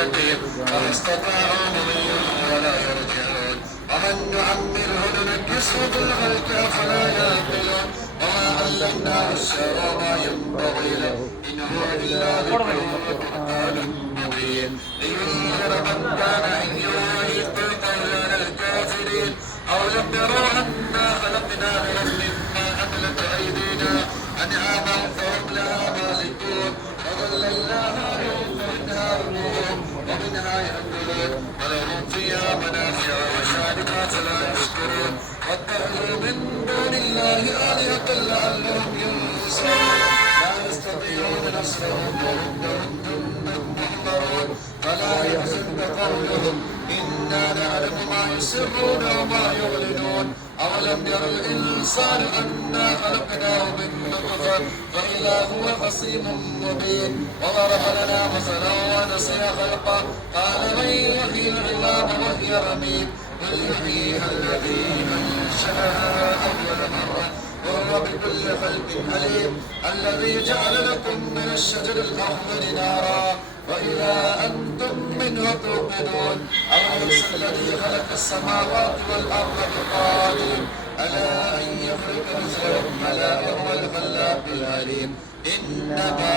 بطانتهم فما استطاعوا مضيا ولا يرجعون ومن نعمره ننكسه في الخلق أفلا يعقلون وما علمناه الشعر وما ينبغي له إن هو إلا ذكر وقرآن مبين لينذر من كان حيا ويحيق القول على الكافرين أولم يروا أنا خلقنا لهم مما عملت أيدينا أنعاما فهم لها مالكون وظللناها لهم فمنها ركوبهم ومنها يأكلون ولهم فيها منافع ومشارب فلا يشكرون واتخذوا من دون الله آلهة لعلهم ينصرون لا يستطيعون نصرهم وهم لهم جند محضرون فلا يحزنك قولهم إنا نعلم ما يسرون وما يعلنون أولم ير الإنسان أنا خلقناه من نطفة فإذا هو خصيم مبين وضرب لنا مثلا ونسي خلقه قال من يحيي العظام وهي رميم قل يحييها الذي أنشأها أول مرة وهو بكل خلق عليم الذي جعل لكم من الشجر الأخضر نارا وإذا أنتم منه توقدون أوليس الذي خلق السماوات والأرض بقادر ألا أن يخلق مثلهم ألا وهو الخلاق العليم إنما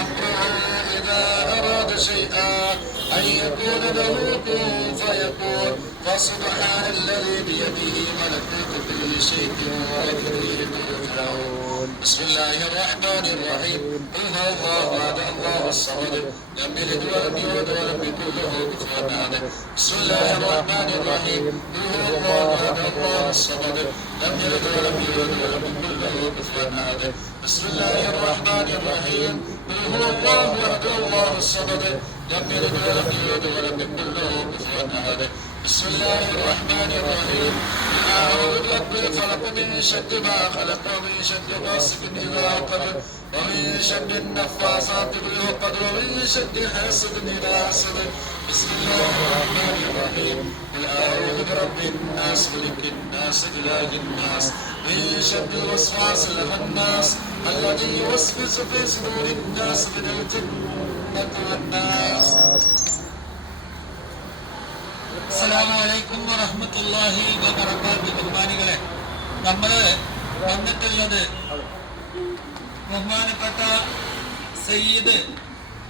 أمره إذا أراد شيئا أن يكون له كن فيكون فسبحان الذي بيده ملكوت كل شيء وإليه ترجعون بسم الله الرحمن الرحيم قل هو الله أحد الله الصمد لم يلد ولم يولد ولم يكن له كفوا أحد بسم الله الرحمن الرحيم قل هو الله أحد الله الصمد لم يلد ولم يولد ولم يكن له كفوا أحد بسم الله الرحمن الرحيم قل هو الله أحد الله الصمد لم يلد ولم يولد ولم يكن له كفوا أحد بسم الله الرحمن الرحيم أعوذ برب الفلق من شر ما خلق ومن شر غاسق إذا وقب ومن شر النفاثات في العقد ومن شر حاسد إذا حسد بسم الله الرحمن الرحيم قل أعوذ برب الناس ملك الناس إله الناس من شر الوسواس الخناس الذي يوسوس في صدور الناس من الجنة والناس. അസ്സലാമു അലൈക്കും വറഹ്മത്തുള്ളാഹി വബറകാതുഹു. ബഹുമാനികളെ, നമ്മൾ വന്നിട്ടുള്ളത് ബഹുമാനപ്പെട്ട സയ്യിദ്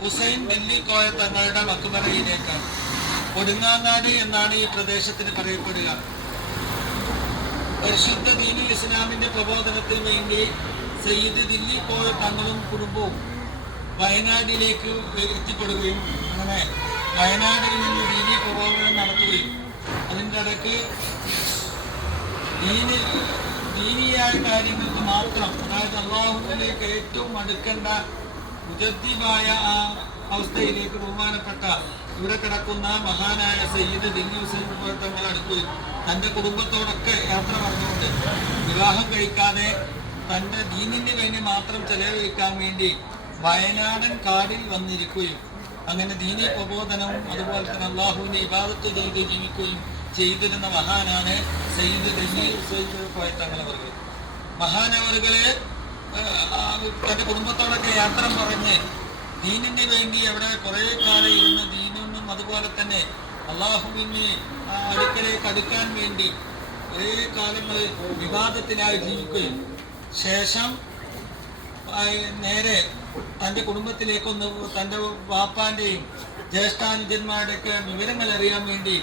ഹുസൈൻ ദില്ലിക്കോയ തങ്ങളുടെ മക്ബറയിലേക്കാണ്. കൊടുങ്ങാങ്ങാട് എന്നാണ് ഈ പ്രദേശത്തിന് പറയപ്പെടുക. പരിശുദ്ധ ദീനുൽ ഇസ്ലാമിന്റെ പ്രബോധനത്തിന് വേണ്ടി സയ്യിദ് ദില്ലിക്കോയ തങ്ങളും കുടുംബവും വയനാട്ടിലേക്ക് എത്തിപ്പെടുകയും അങ്ങനെ വയനാട്ടിൽ നിന്ന് ദീനി പ്രബോധനം നടത്തുകയും അതിൻ്റെ ഇടയ്ക്ക് ദീനിയായ കാര്യങ്ങൾക്ക് മാത്രം, അതായത് അള്ളാഹുവിലേക്ക് ഏറ്റവും അടുക്കേണ്ട മുജദ്ദിബായ ആ അവസ്ഥയിലേക്ക് ബഹുമാനപ്പെട്ട ഇവിടെ കിടക്കുന്ന മഹാനായ സയ്യിദ് ദില്ലി ഹുസൈൻ തങ്ങൾ അടുക്കുകയും തൻ്റെ കുടുംബത്തോടൊക്കെ യാത്ര പറഞ്ഞുകൊണ്ട് വിവാഹം കഴിക്കാതെ തൻ്റെ ദീനിന് വേണ്ടി മാത്രം ചെലവഴിക്കാൻ വേണ്ടി വയനാടൻ കാടിൽ വന്നിരിക്കുകയും അങ്ങനെ ദീനി പ്രബോധനവും അതുപോലെ തന്നെ അള്ളാഹുവിൻ്റെ ഇബാദത്ത് ചെയ്ത് ജീവിക്കുകയും ചെയ്തിരുന്ന മഹാനാണ് സയ്യിദ് ദില്ലി ഹുസൈൻ തങ്ങളവറുകൾ. മഹാനവറുകളെ തൻ്റെ കുടുംബത്തോടൊക്കെ യാത്ര പറഞ്ഞ് ദീനിന് വേണ്ടി അവിടെ കുറേ കാലം ഇരുന്ന് ദീനിനും അതുപോലെ തന്നെ അള്ളാഹുവിന് അടുക്കലേക്ക് അടുക്കാൻ വേണ്ടി കുറേ കാലങ്ങൾ വിവാദത്തിനായി ജീവിക്കുകയും ശേഷം നേരെ തൻ്റെ കുടുംബത്തിലേക്കൊന്ന് തൻ്റെ വാപ്പാൻ്റെയും ജ്യേഷ്ഠാനുജന്മാരുടെയൊക്കെ വിവരങ്ങൾ അറിയാൻ വേണ്ടി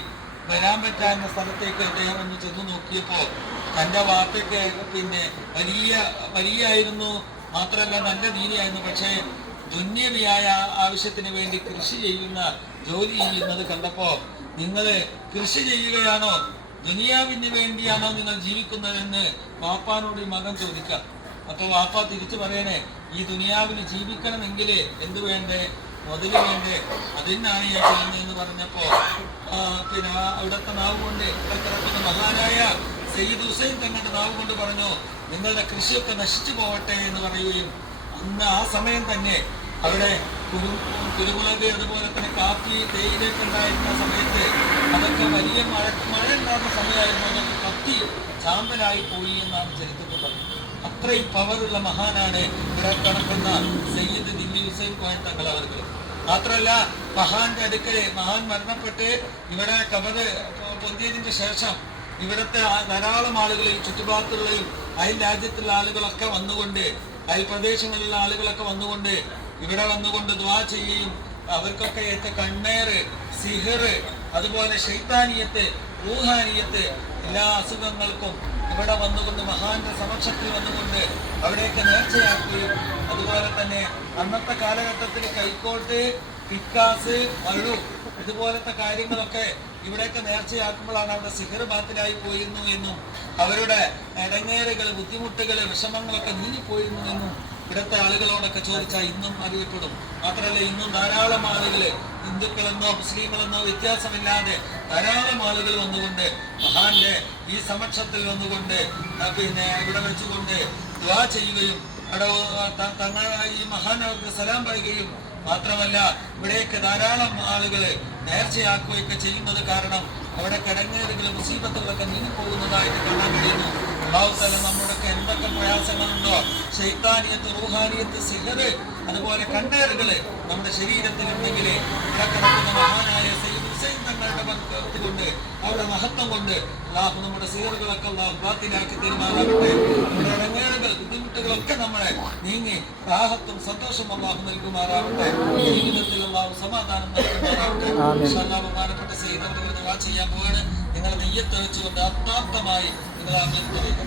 വരാൻ പറ്റാവുന്ന സ്ഥലത്തേക്ക് അദ്ദേഹം ഒന്ന് ചെന്ന് നോക്കിയപ്പോൾ തൻ്റെ വാപ്പയ്ക്ക് പിന്നെ വലിയായിരുന്നു, മാത്രമല്ല നല്ല ദീനിയായിരുന്നു. പക്ഷേ ദുന്യവിയായ ആവശ്യത്തിന് വേണ്ടി കൃഷി ചെയ്യുന്ന ജോലി ചെയ്യുന്നത് കണ്ടപ്പോൾ, നിങ്ങൾ കൃഷി ചെയ്യുകയാണോ ദുനിയാവിന് വേണ്ടിയാണോ നിങ്ങൾ ജീവിക്കുന്നതെന്ന് വാപ്പാനോട് ഈ മകൻ ചോദിക്കാം. അപ്പോൾ വാപ്പ തിരിച്ചു പറയണേ, ഈ ദുനിയാവിന് ജീവിക്കണമെങ്കിൽ എന്ത് വേണ്ടേ? മുതൽ വേണ്ടേ? അതിനാണ് ഞാൻ ചെയ്യുന്നതെന്ന് പറഞ്ഞപ്പോൾ പിന്നെ അവിടുത്തെ നാവ് കൊണ്ട് കിടക്കുന്ന മഹാനായ സയ്യിദ് ഹുസൈൻ തങ്ങളുടെ നാവ് കൊണ്ട് പറഞ്ഞു, നിങ്ങളുടെ കൃഷിയൊക്കെ നശിച്ചു പോവട്ടെ എന്ന് പറയുകയും അന്ന് ആ സമയം തന്നെ അവിടെ കുരുമുളക് അതുപോലെ തന്നെ കാപ്പി തേയിലൊക്കെ ഉണ്ടായിരുന്ന സമയത്ത് അതൊക്കെ വലിയ മഴ ഉണ്ടാകുന്ന സമയമായിരുന്നു. അതൊക്കെ കത്തി ചാമ്പലായി പോയി എന്നാണ് ചരിത്രത്തിൽ പറഞ്ഞത്. അത്രയും പവറുള്ള മഹാനാണ് ഇവിടെ കിടക്കുന്ന സയ്യിദ് ദില്ലി ഹുസൈൻ കോയ തങ്ങൾ അവർക്ക്. മാത്രമല്ല മഹാന്റെ അടുക്കല് മഹാൻ മരണപ്പെട്ട് ഇവിടെ കബറ് പൊന്തിയതിന് ശേഷം ഇവിടുത്തെ ധാരാളം ആളുകൾ ഈ ചുറ്റുപാടത്തുള്ളയും അയൽ രാജ്യത്തുള്ള ആളുകളൊക്കെ വന്നുകൊണ്ട് അയൽ പ്രദേശങ്ങളിലുള്ള ആളുകളൊക്കെ വന്നുകൊണ്ട് ഇവിടെ വന്നുകൊണ്ട് ദുആ ചെയ്യുകയും അവർക്കൊക്കെ ഏറ്റ കണ്ണേറ് സിഹറ് അതുപോലെ ശൈത്താനിയത്ത് റൂഹാനിയത്ത് എല്ലാ അസുഖങ്ങൾക്കും ഇവിടെ വന്നുകൊണ്ട് മഹാന്റെ സമക്ഷത്തിൽ വന്നുകൊണ്ട് അവിടെയൊക്കെ നേർച്ചയാക്കുകയും അതുപോലെ തന്നെ അന്നത്തെ കാലഘട്ടത്തിൽ കൈക്കോട്ട് പിക്കാസ് മഴു ഇതുപോലത്തെ കാര്യങ്ങളൊക്കെ ഇവിടെയൊക്കെ നേർച്ചയാക്കുമ്പോഴാണ് അവിടെ സിഹർ ബാത്തിലായി പോയിരുന്നു എന്നും അവരുടെ ഇടങ്ങേറുകൾ ബുദ്ധിമുട്ടുകൾ വിഷമങ്ങളൊക്കെ നീങ്ങിപ്പോയിരുന്നു എന്നും ഇവിടുത്തെ ആളുകളോടൊക്കെ ചോദിച്ചാൽ ഇന്നും അറിയപ്പെടും. മാത്രമല്ല ഇന്നും ധാരാളം ആളുകൾ ഹിന്ദുക്കളെന്നോ മുസ്ലിങ്ങളെന്നോ വ്യത്യാസമില്ലാതെ ധാരാളം ആളുകൾ വന്നുകൊണ്ട് മഹാന്റെ ഈ സമക്ഷത്തിൽ വന്നുകൊണ്ട് ഇവിടെ വെച്ചുകൊണ്ട് ദുആ ചെയ്യുകയും തങ്ങൾ ഈ മഹാൻ അവർക്ക് സലാം പറയുകയും മാത്രമല്ല ഇവിടേക്ക് ധാരാളം ആളുകൾ നേർച്ചയാക്കുകയൊക്കെ ചെയ്യുന്നത് കാരണം അവിടെ കിടങ്ങേറുകൾ മുസീബത്തുകളൊക്കെ നീങ്ങിപ്പോകുന്നതായിട്ട് കാണാൻ കഴിയുന്നു. അല്ലാഹു തആല നമ്മുടെയൊക്കെ എന്തൊക്കെ പ്രയാസങ്ങളുണ്ടോ ശൈത്താനിയത്ത് റൂഹാനിയത്ത് സിഹർ അതുപോലെ കണ്ണേറുകൾ നമ്മുടെ ശരീരത്തിലുണ്ടെങ്കിൽ ഇവിടെ കിടക്കുന്ന മഹാനായ സയ്യിദ് ഹുസൈൻ തങ്ങളുടെ ബർക്കത്ത് കൊണ്ട് അവരുടെ മഹത്വം കൊണ്ട് അല്ലാഹു നമ്മുടെ സിഹറുകളൊക്കെ അല്ലാഹു ബാത്തിലാക്കി തരുമാറാകട്ടെ. നമ്മുടെ ഇടങ്ങേറുകൾ ബുദ്ധിമുട്ടുകളൊക്കെ നമ്മളെ നീങ്ങി റാഹത്തും സന്തോഷവും അല്ലാഹു നൽകുമാറാകട്ടെ. ജീവിതത്തിൽ അല്ലാഹു സമാധാനം നൽകുമാറാകട്ടെ. ഇൻഷാ അല്ലാഹ് ബഹുമാനപ്പെട്ട സയ്യിദ് അവരുടെ ദുആ ചെയ്യാൻ പോവാണ്. നിങ്ങളെ നെയ്യത്ത് വെച്ചുകൊണ്ട് ആത്മാർത്ഥമായി നിങ്ങൾ ആമീൻ പറയുക.